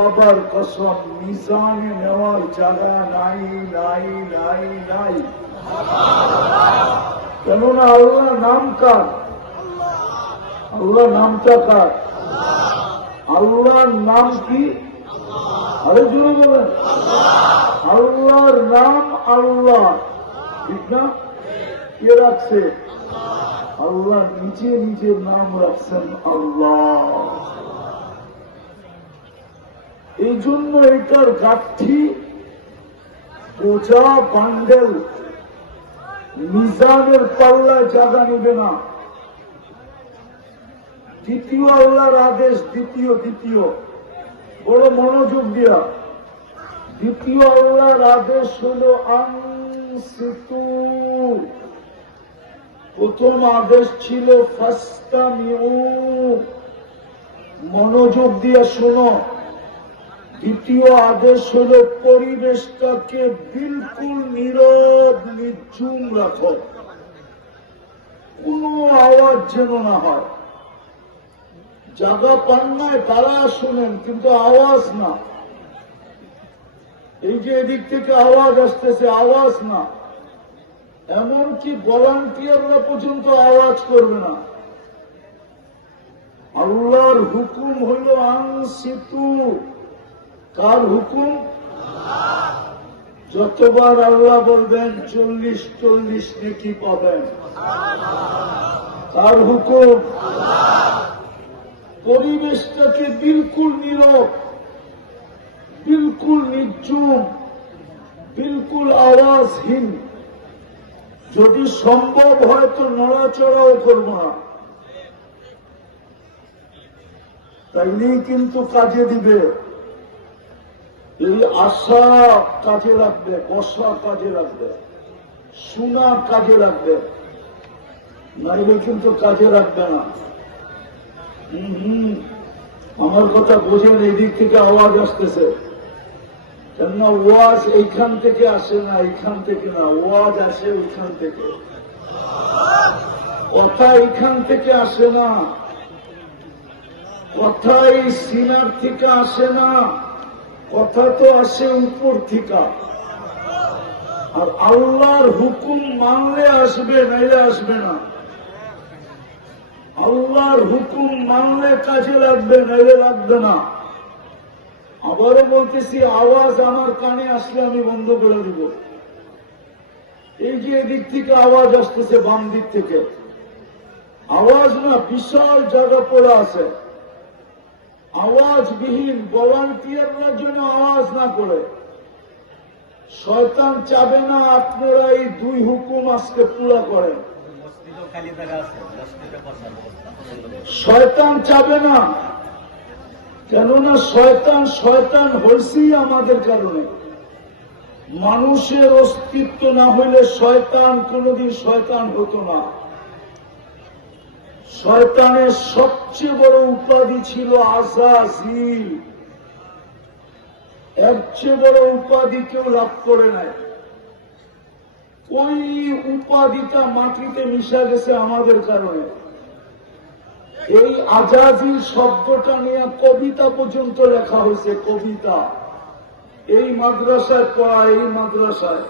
বাবার কসম, মিজানে নেওয়ার জায়গা নাই নাই নাই নাই। কেননা আল্লাহ নাম কার? আল্লাহ নামটা কার? আল্লাহর নাম কি? আরে জুড়ে বলেন। আল্লাহর নাম আল্লাহ। ঠিক না? কে রাখছে? আল্লাহ। নিজে নিজের নাম রাখছেন আল্লাহ। এই জন্য এটার গাঠি বোঝা বান্ডেল, মিজানের পাল্লায় জায়গা নেবে না। দ্বিতীয় আল্লাহর আদেশ, দ্বিতীয় দ্বিতীয়। বড় মনোযোগ দিয়া। দ্বিতীয় আল্লাহর আদেশ হল আনসিতু প্রথম আদেশ ছিল ফাস্তা মনোযোগ দিয়া শোনো। দ্বিতীয় আদেশ হল পরিবেশটাকে বিলকুল নীরব নির্ঝুম রাখো। কোনো আওয়াজ যেন না হয়। জায়গা পান নাই তারা শুনেন, কিন্তু আওয়াজ না। এই যে এদিক থেকে আওয়াজ আসতেছে, আওয়াজ না। এমনকি ভলান্টিয়াররা পর্যন্ত আওয়াজ করবে না। আল্লাহর হুকুম হইল আনসিতু। কার হুকুম? যতবার আল্লাহ বলবেন, চল্লিশ চল্লিশ নেকি পাবেন। কার হুকুম? পরিবেশটাকে বিলকুল নীরব, বিলকুল নির্জুম, বিলকুল আওয়াজহীন। যদি সম্ভব হয় তো নড়াচড়াও করব না। তাইলেই কিন্তু কাজে দিবে। এই আশা কাজে লাগবে, বসা কাজে লাগবে, শোনা কাজে লাগবে। নাইলে কিন্তু কাজে লাগবে না। হুম আমার কথা বোঝেন এদিক থেকে আওয়াজ আসতেছে। কেননা ওয়াজ এইখান থেকে আসে না, এইখান থেকে না। ওয়াজ আসে ওইখান থেকে। কথা এইখান থেকে আসে না। কথা এই সিনার থেকে আসে না। কথা তো আসে উপর থেকে। আর আল্লাহর হুকুম মানলে আসবে, নাইলে আসবে না। আল্লাহর হুকুম মানলে কাজে লাগবে, নাইলে লাগবে না। আবারও বলতেছি, আওয়াজ আমার কানে আসলে আমি বন্ধ করে দিব। এই যে এদিক থেকে আওয়াজ আসতেছে, বাম দিক থেকে। আওয়াজ না, বিশাল জায়গা পড়ে আছে। আওয়াজবিহীন ভলান্টিয়াররা যেন আওয়াজ না করে? শয়তান চাবে না আপনারা এই দুই হুকুম আজকে পুরা করেন। শয়তান চাবে না। কেননা শয়তান শয়তান হয়েছেই আমাদের কারণে। মানুষের অস্তিত্ব না হইলে শয়তান কোনদিন শয়তান হতো না। শয়তানের সবচেয়ে বড় উপাধি ছিল আজাজিল। এর চেয়ে বড় উপাধি কেউ লাভ করে নাই। ওই উপাধিটা মাটিতে মিশা গেছে আমাদের কারণে। এই আজাজিল শব্দটা নিয়ে কবিতা পর্যন্ত লেখা হয়েছে, কবিতা। এই মাদ্রাসায় পড়া, এই মাদ্রাসায়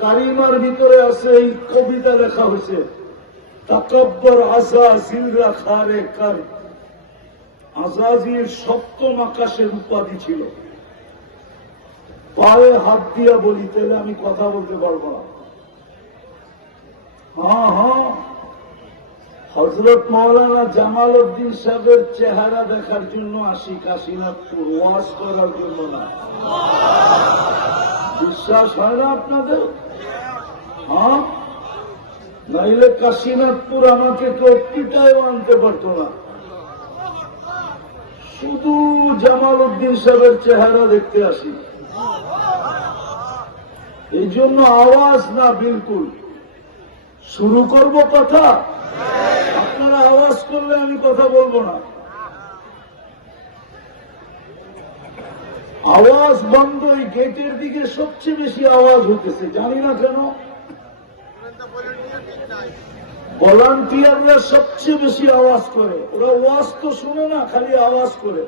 কারিমার ভিতরে আছে এই কবিতা লেখা হয়েছে। তাকব্বর আজাজিল রাখা রে কার? আজাজিল সপ্তম আকাশের উপাধি ছিল। পায়ে হাত দিয়া বলি তাহলে আমি কথা বলতে পারব না। হ্যাঁ হ্যাঁ হজরত মৌলানা জামাল উদ্দিন সাহেবের চেহারা দেখার জন্য আসি কাশীনাথপুর ওয়াজ করার জন্য না। বিশ্বাস হয় না আপনাদের? হ্যাঁ? নাইলে কাশীনাথপুর আমাকে কেউ পিটায়ও আনতে পারতো না। শুধু জামাল উদ্দিন সাহেবের চেহারা দেখতে আসি। এই জন্য আওয়াজ না বিলকুল। শুরু করব কথা? আপনারা আওয়াজ করলে আমি কথা বলব না। আওয়াজ বন্ধ, এই গেটের দিকে সবচেয়ে বেশি আওয়াজ হতেছে জানি না কেন ভলান্টিয়াররা সবচেয়ে বেশি আওয়াজ করে। ওরা ওয়াজ তো শুনে না, খালি আওয়াজ করে।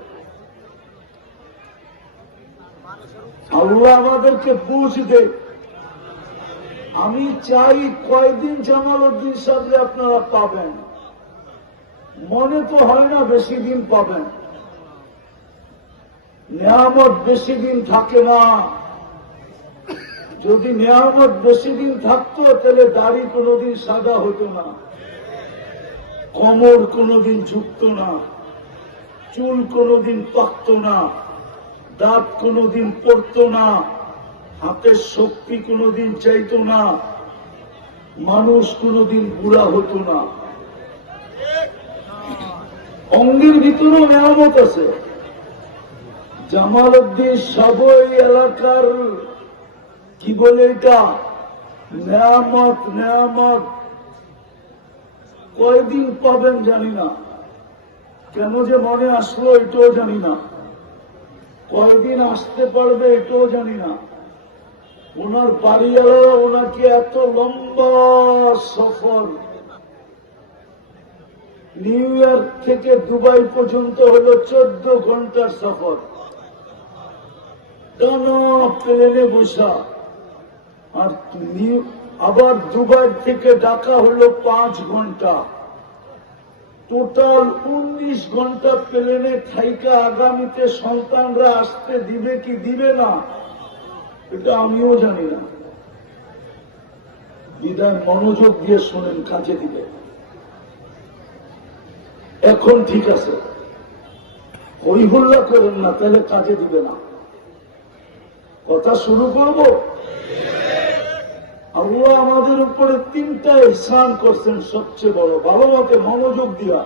আল্লাহ আমাদেরকে বুঝ দে। আমি চাই কয়দিন জামাল উদ্দিন সাহেব আপনারা পাবেন। মনে তো হয় না বেশি দিন পাবেন। নিয়ামত বেশি দিন থাকে না। যদি নিয়ামত বেশি দিন থাকতো, তাহলে দাড়ি কোনোদিন সাদা হতো না। কমর কোনোদিন ঝুঁকত না। চুল কোনোদিন পাকত না। দাঁত কোনোদিন পড়তো না। হাতের শক্তি কোনোদিন চাইতো না। মানুষ কোনোদিন বুড়া হতো না। অঙ্গের ভিতরেও নিয়ামত আছে। জামাল উদ্দিন সবই এলাকার কি বলে এটা? নিয়ামত নিয়ামত। কয়দিন পাবেন জানি না। কেন যে মনে আসলো এটাও জানি না। কয়দিন আসতে পারবে এটাও জানি না। ওনার বাড়িওয়ালা ওনাকে এত লম্বা সফর। নিউ ইয়র্ক থেকে দুবাই পর্যন্ত হলো চোদ্দ ঘণ্টার সফর। টানা প্লেনে বসা। আর নিউ- আবার দুবাই থেকে ডাকা হলো পাঁচ ঘণ্টা। টোটাল উনিশ ঘণ্টা প্লেনে থাইকা আগামীতে সন্তানরা আসতে দিবে কি দিবে না, এটা আমিও জানি না। বিদায় মনোযোগ দিয়ে শোনেন, কাজে দিবে এখন ঠিক আছে। হইহুল্লা করেন না, তাহলে কাজে দিবে না। কথা শুরু করব? আল্লাহ আমাদের উপরে তিনটা ইসান করছেন সবচেয়ে বড়। মতে মনোযোগ দিয়া।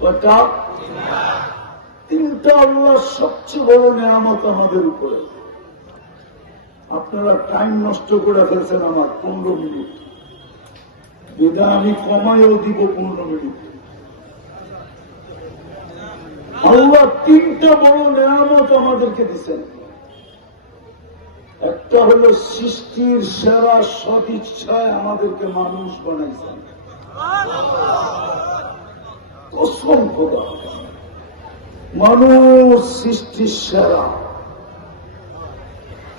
কয়টা? তিনটা আল্লাহ সবচেয়ে বড় নেয়ামত আমাদের উপরে। আপনারা টাইম নষ্ট করে ফেলছেন আমার পনেরো মিনিট। বিদায় আমি কমায়ও দিব পনেরো মিনিট। আল্লাহ তিনটা বড় নেয়ামত আমাদেরকে দিচ্ছেন। একটা হলো সৃষ্টির সেরা সৎ ইচ্ছায় আমাদেরকে মানুষ খোদা। মানুষ সৃষ্টির সেরা।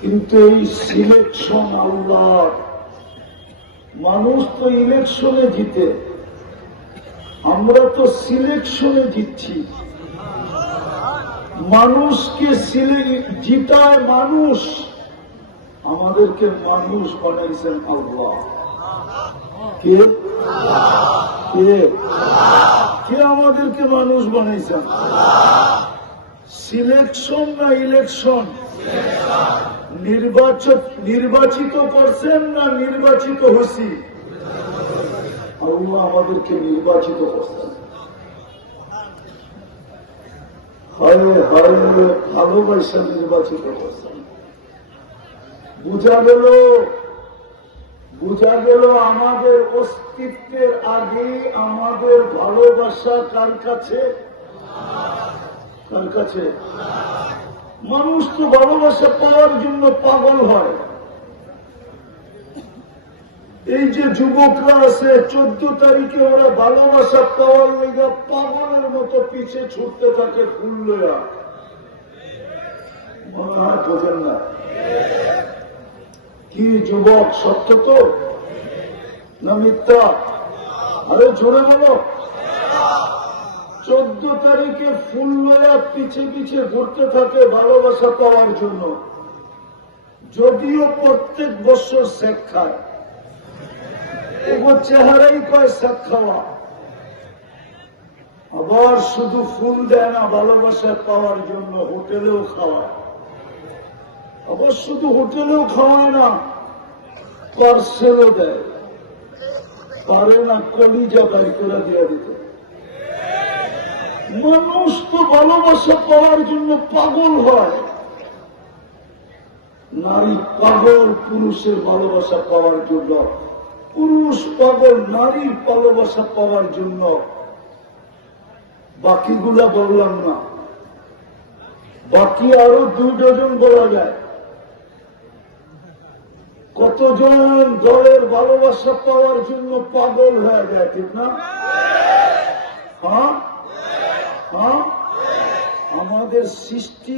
কিন্তু এই সিলেকশন আল্লাহ। মানুষ তো ইলেকশনে জিতে। আমরা তো সিলেকশনে জিতছি। মানুষকে জিতায় মানুষ। আমাদেরকে মানুষ বানাইছেন আল্লাহ। কে? কে? কে আমাদেরকে মানুষ বানাইছেন সিলেকশন না ইলেকশন নির্বাচন নির্বাচিত করছেন না নির্বাচিত হয়েছি? আল্লাহ আমাদেরকে নির্বাচিত করছেন। হায় হায়, ভালোবাসা নির্বাচিত করছেন। বোঝা গেল? বোঝা গেল আমাদের অস্তিত্বের আগে আমাদের ভালোবাসা কার কাছে? কার কাছে? মানুষ তো ভালোবাসা পাওয়ার জন্য পাগল হয়। এই যে যুবকরা আছে, চোদ্দ তারিখে ওরা ভালোবাসা পাওয়ার লেগা পাগলের মতো পিছে ছুটতে থাকে ফুল লয়া মনে হয় বোঝেন না। কি যুবক, সত্য তো? না মিথ্যা? আরে জোরে বলো। চোদ্দ তারিখে ফুল লয়া পিছে পিছে ঘুরতে থাকে ভালোবাসা পাওয়ার জন্য। যদিও প্রত্যেক বছর শেখ খায়। ও চেহারাই কয় শেখ খাওয়া। আবার শুধু ফুল দেয় না, ভালোবাসা পাওয়ার জন্য হোটেলেও খাওয়ায়। আবার শুধু হোটেলেও খাওয়ায় না পার্সেলও দেয় পারে না কলিজা বাড়ি করে দিয়ে দিতে। মানুষ তো ভালোবাসা পাওয়ার জন্য পাগল হয়। নারী পাগল, পুরুষের ভালোবাসা পাওয়ার জন্য। পুরুষ পাগল নারীর ভালোবাসা পাওয়ার জন্য। বাকিগুলা বললাম না। বাকি আরও দুই ডজন বলা যায়। কতজন দলের ভালোবাসা পাওয়ার জন্য পাগল হয়ে যায় ঠিক না? হ্যাঁ। হ্যাঁ? আমাদের সৃষ্টি